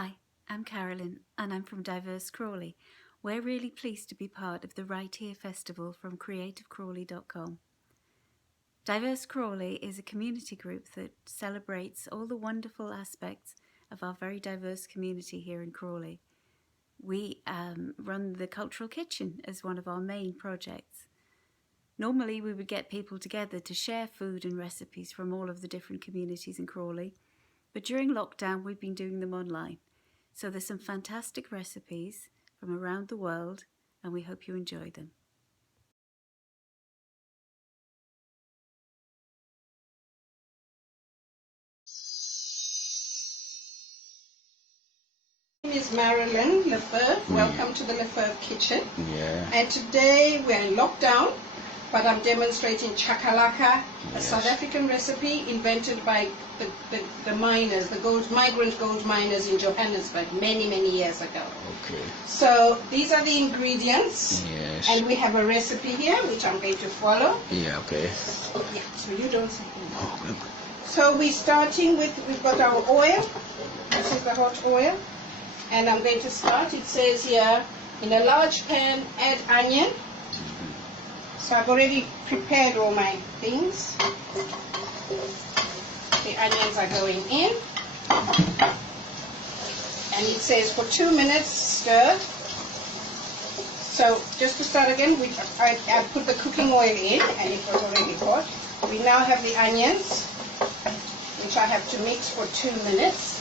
Hi, I'm Carolyn and I'm from DiverseCrawley. We're really pleased to be part of the Right Here Festival from creativecrawley.com. DiverseCrawley is a community group that celebrates all the wonderful aspects of our very diverse community here in Crawley. We run the Cultural Kitchen as one of our main projects. Normally we would get people together to share food and recipes from all of the different communities in Crawley, but during lockdown we've been doing them online. So there's some fantastic recipes from around the world and we hope you enjoy them. My name is Marilyn Lefebvre. Welcome to the Lefebvre Kitchen. Yeah. And today we're in lockdown, but I'm demonstrating chakalaka, a South African recipe invented by the miners, the migrant gold miners in Johannesburg many years ago. Okay. So these are the ingredients. Yes. And we have a recipe here which I'm going to follow. Yeah, okay. Yeah, so you don't say anything. Oh, So we're starting with, we've got our oil. This is the hot oil. And I'm going to start, it says here, in a large pan, add onion. So I've already prepared all my things. The onions are going in. And it says for 2 minutes, stir. So just to start again, I put the cooking oil in, and it was already hot. We now have the onions, which I have to mix for 2 minutes.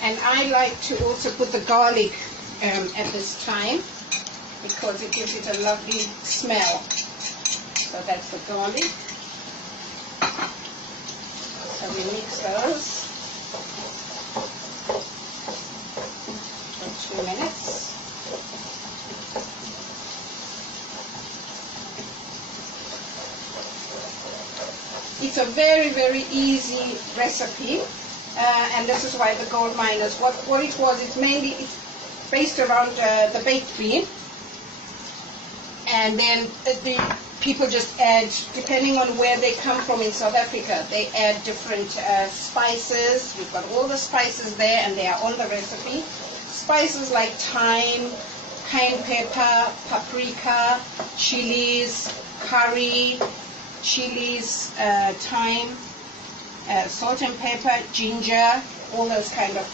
And I like to also put the garlic at this time because it gives it a lovely smell. So that's the garlic. So we mix those for 2 minutes. It's a very easy recipe. And this is why the gold miners, what it was, it's based around the baked bean. And then the people just add, depending on where they come from in South Africa, they add different spices. We've got all the spices there and they are on the recipe. Spices like thyme, cayenne pepper, paprika, chilies, curry, chilies, thyme, salt and pepper, ginger, all those kind of,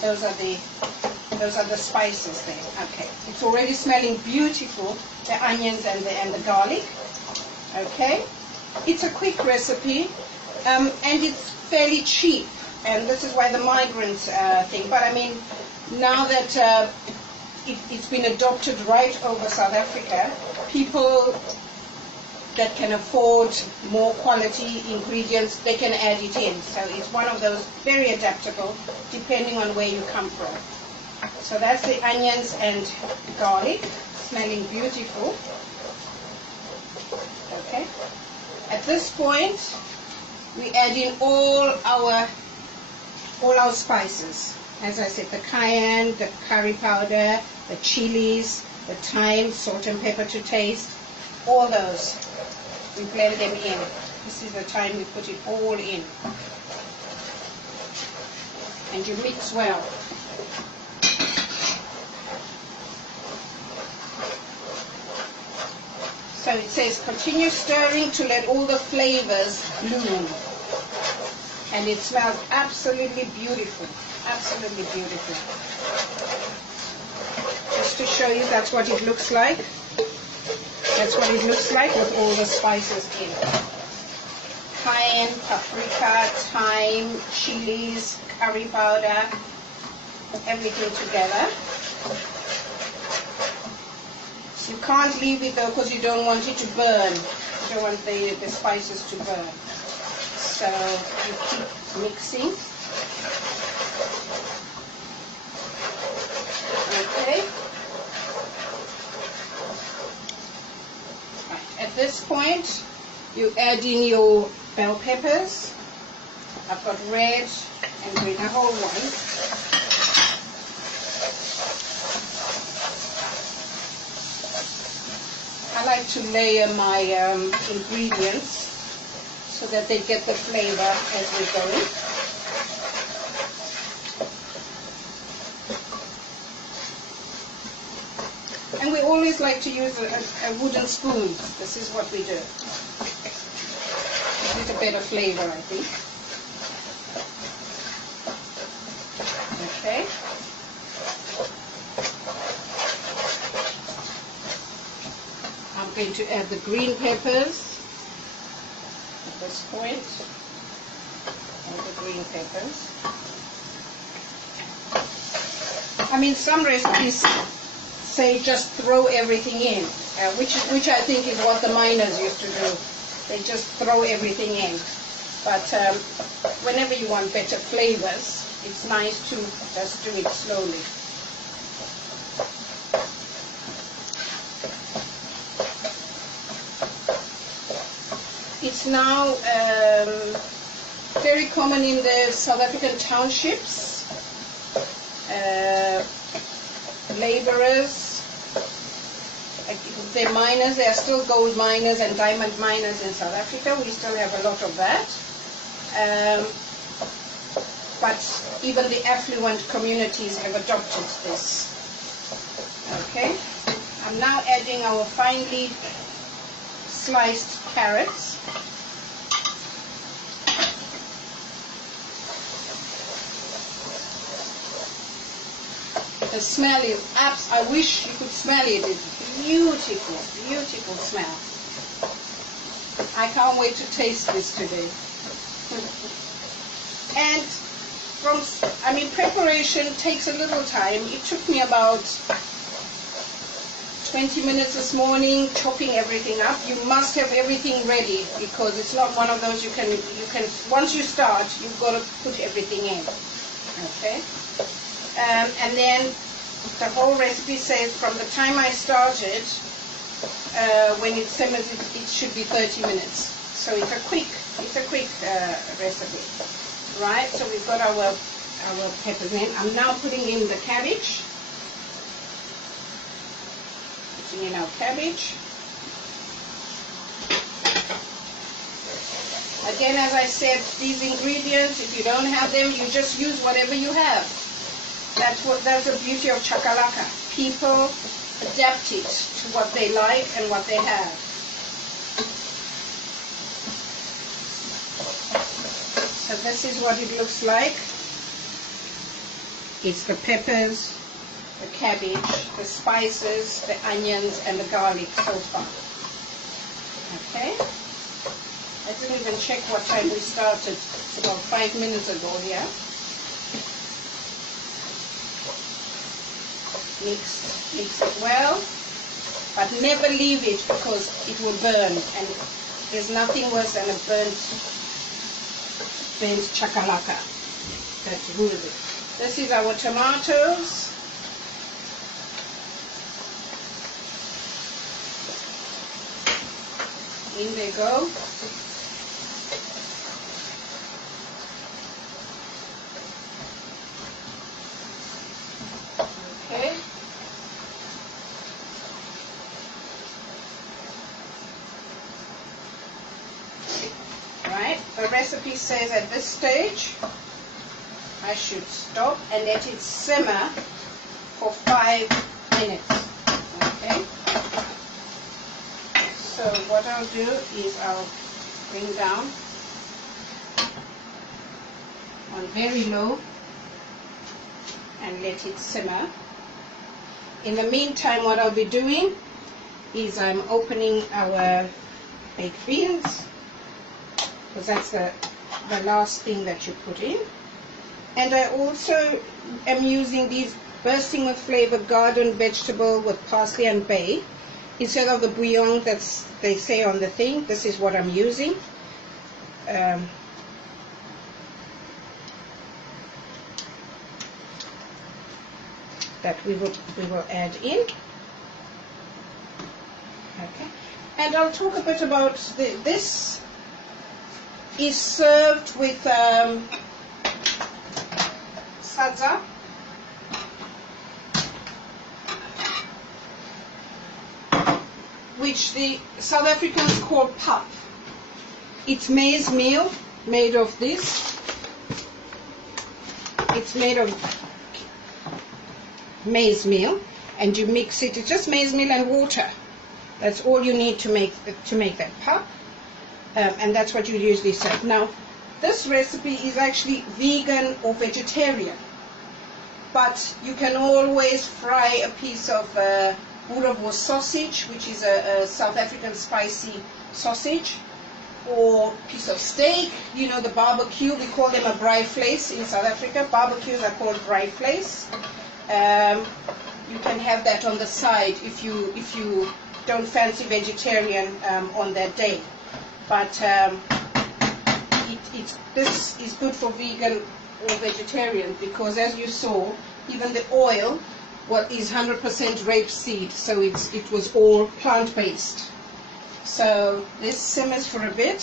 those are the spices there. Okay, it's already smelling beautiful, the onions and the garlic. Okay, it's a quick recipe, and it's fairly cheap, and this is why the migrants thing. But I mean, now that it's been adopted right over South Africa, people that can afford more quality ingredients, they can add it in. So it's one of those very adaptable, depending on where you come from. So that's the onions and garlic, smelling beautiful. Okay. At this point, we add in all our spices. As I said, the cayenne, the curry powder, the chilies, the thyme, salt and pepper to taste, all those. We blend them in. This is the time we put it all in. And you mix well. So it says continue stirring to let all the flavors bloom. And it smells absolutely beautiful. Absolutely beautiful. Just to show you, that's what it looks like. That's what it looks like with all the spices in. Cayenne, paprika, thyme, chilies, curry powder, everything together. You can't leave it though because you don't want it to burn. You don't want the spices to burn. So you keep mixing. Okay. At this point, you add in your bell peppers. I've got red and green, a whole one. I like to layer my ingredients so that they get the flavor as we're going. And we always like to use a wooden spoon. This is what we do. Gives it a better flavor, I think. Okay. I'm going to add the green peppers at this point. And the green peppers. I mean, some recipes say just throw everything in, which I think is what the miners used to do. They just throw everything in. But whenever you want better flavors, it's nice to just do it slowly. It's now very common in the South African townships. Laborers, they're miners, they are still gold miners and diamond miners in South Africa. We still have a lot of that. But even the affluent communities have adopted this. Okay, I'm now adding our finely sliced carrots. The smell is I wish you could smell it. It's beautiful, beautiful smell. I can't wait to taste this today. And preparation takes a little time. It took me about 20 minutes this morning chopping everything up. You must have everything ready because it's not one of those you can once you start, you've got to put everything in. Okay? And then the whole recipe says from the time I started, when it simmers, it should be 30 minutes. So it's a quick recipe, right? So we've got our peppers in. I'm now putting in the cabbage. Putting in our cabbage. Again, as I said, these ingredients, if you don't have them, you just use whatever you have. That's the beauty of chakalaka. People adapt it to what they like and what they have. So this is what it looks like. It's the peppers, the cabbage, the spices, the onions, and the garlic so far. Okay? I didn't even check what time we started. It's about 5 minutes ago here. Mix it well, but never leave it because it will burn, and there's nothing worse than a burnt chakalaka. That rules it. This is our tomatoes. In they go. Okay. Right, the recipe says at this stage I should stop and let it simmer for 5 minutes. Okay. So what I'll do is I'll bring down on very low and let it simmer. In the meantime, what I'll be doing is I'm opening our baked beans, because that's the last thing that you put in. And I also am using these bursting with flavor garden vegetable with parsley and bay. Instead of the bouillon that they say on the thing, this is what I'm using. That we will add in. Okay. And I'll talk a bit about this. Is served with sadza, which the South Africans call pap. It's maize meal made of this. It's made of maize meal, and you mix it. It's just maize meal and water. That's all you need to make that pap, and that's what you usually serve. Now, this recipe is actually vegan or vegetarian, but you can always fry a piece of boerewors sausage, which is a South African spicy sausage, or piece of steak. You know, the barbecue, we call them a braaivleis in South Africa. Barbecues are called braaivleis. You can have that on the side if you don't fancy vegetarian on that day. But this is good for vegan or vegetarian, because as you saw, even the oil is 100% rapeseed, so it was all plant-based. So this simmers for a bit.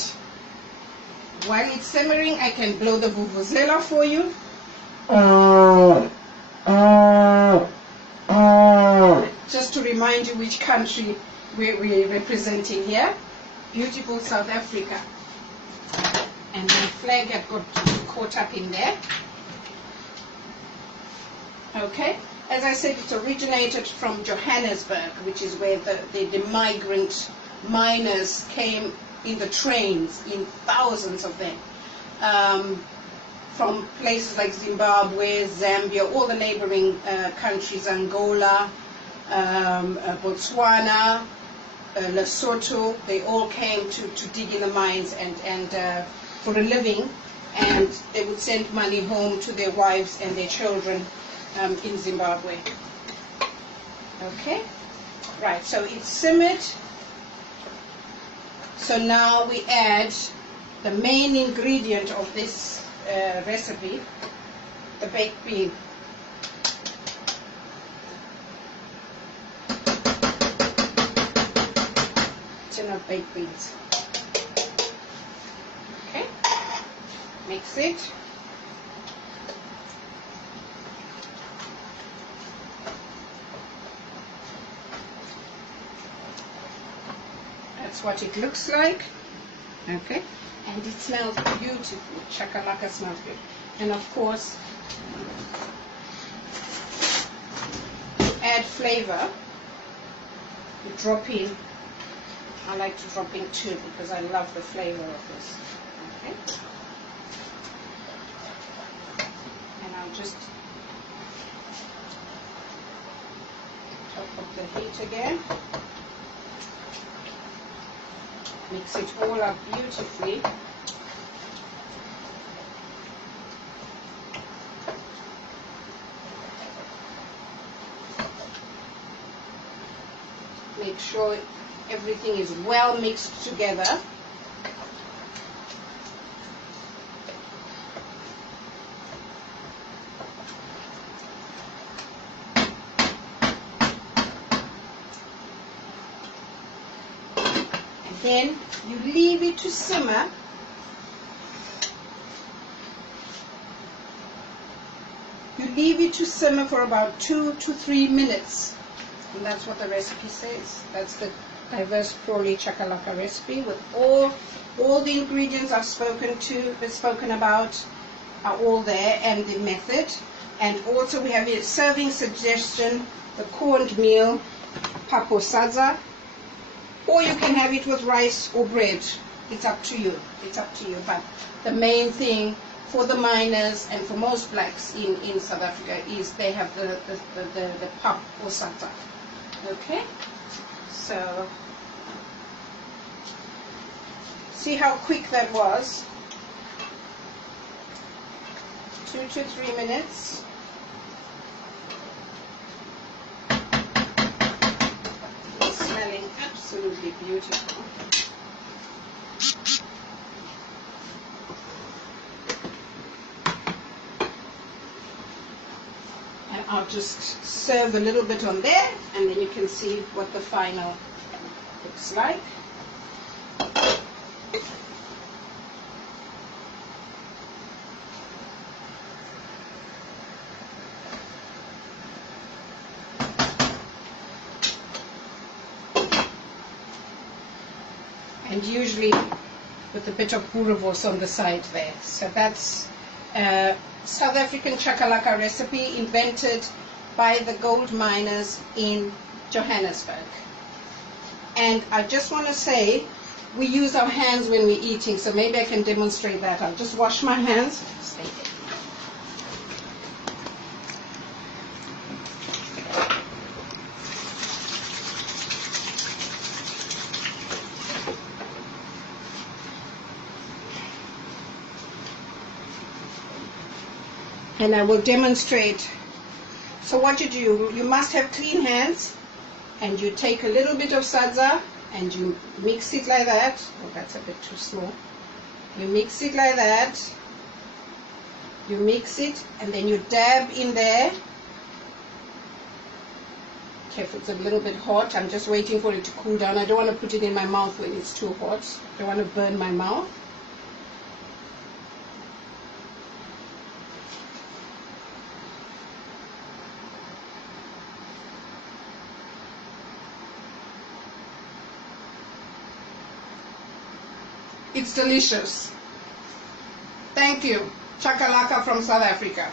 While it's simmering, I can blow the vuvuzela for you. Just to remind you which country we're representing here. Beautiful South Africa. And my flag had got caught up in there. Okay. As I said, it originated from Johannesburg, which is where the migrant miners came in the trains, in thousands of them, from places like Zimbabwe, Zambia, all the neighboring countries, Angola, Botswana, Lesotho. They all came to dig in the mines and for a living, and they would send money home to their wives and their children in Zimbabwe. Okay, right, so it's simmered. So now we add the main ingredient of this recipe, the baked bean. Tin of baked beans. Okay, mix it. That's what it looks like. Okay, and it smells beautiful. Chakalaka smells good. And of course, to add flavor, you drop in. I like to drop in two because I love the flavor of this. Okay, and I'll just top up the heat again. Mix it all up beautifully. Make sure everything is well mixed together. Then you leave it to simmer. You leave it to simmer for about 2 to 3 minutes. And that's what the recipe says. That's the DiverseCrawley Chakalaka recipe, with all the ingredients I've spoken about are all there, and the method. And also we have a serving suggestion, the corned meal, paposadza. Or you can have it with rice or bread. It's up to you. It's up to you. But the main thing for the miners and for most blacks in South Africa is they have the pap or sata. Okay? So, see how quick that was? 2 to 3 minutes. Smelling absolutely beautiful. And I'll just serve a little bit on there, and then you can see what the final looks like. And usually with a bit of boerewors on the side there. So that's South African chakalaka recipe invented by the gold miners in Johannesburg. And I just want to say, we use our hands when we're eating, so maybe I can demonstrate that. I'll just wash my hands. Stay there. And I will demonstrate. So what you do, you must have clean hands, and you take a little bit of sadza and you mix it like that. Oh, that's a bit too small. You mix it like that. You mix it and then you dab in there. Careful, it's a little bit hot. I'm just waiting for it to cool down. I don't want to put it in my mouth when it's too hot. I don't want to burn my mouth. It's delicious. Thank you. Chakalaka from South Africa.